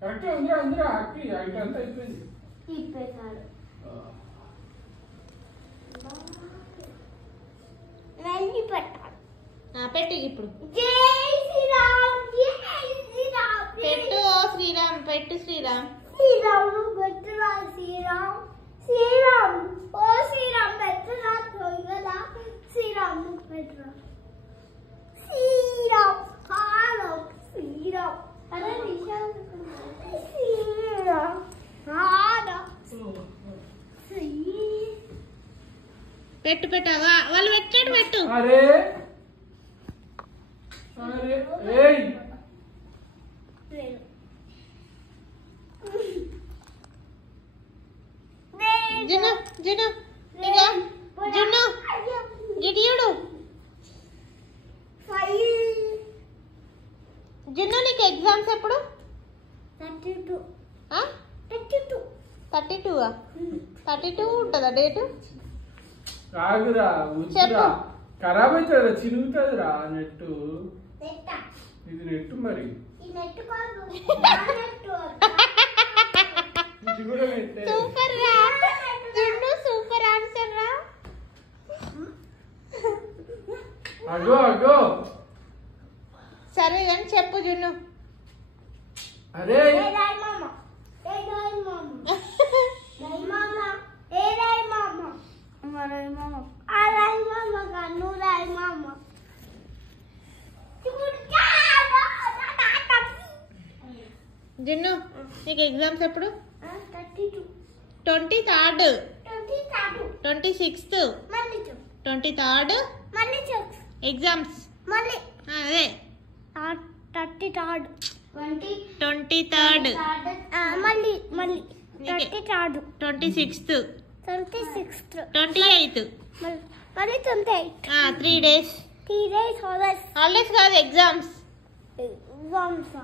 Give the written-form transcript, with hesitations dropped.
Correct ఉందిరా ఉందిరా happy అయితే అంతా అయిపోయింది. ఇప్పేసాడు నన్ను పెట్టాలి. పెట్టు ఇప్పుడు. జై శ్రీరామ్ జై శ్రీరామ్ పెట్టు శ్రీరామ్ పెట్టు శ్రీరామ్. శ్రీరామ్ పెట్టురా శ్రీరామ్ శ్రీరామ్ ఓ శ్రీరామ్ పెట్టురా తొంగలా శ్రీరామ్ పెట్టురా శ్రీరామ్ హారం శ్రీరామ్ అరే నిషాన్ శ్రీరామ్ హారం పెట్టు పెట్టావా వాళ్ళు పెట్టాడు పెట్టు. అరే అరే ఏయ్ జున్ను జున్ను ఇక జున్ను జిడియుడు జున్ను నీకు ఎగ్జామ్స్ ఎప్పుడు? 32 32 32 ఉంటుందా డేటు? కాదురా ఉచ్చురా ఖరాబ్ అవుతుందిరా చిరుగుతుందిరా నెట్టు. ఇది నెట్టు మరి ఇది కూడా నెట్టే. సూపర్ రా జున్ను సూపర్ ఆన్సర్ రా. అగో అగో సరే కానీ చెప్పు జున్ను. అరే జున్ను నీకు ఎగ్జామ్స్ ఎప్పుడు? 23rd 26th 23rd exams. అదే 33rd 23rd మళ్ళీ 26th 26th 28th మళ్ళీ 28 3 days హాలిడేస్ హాలిడేస్ కాదు ఎగ్జామ్స్. ఎగ్జామ్స్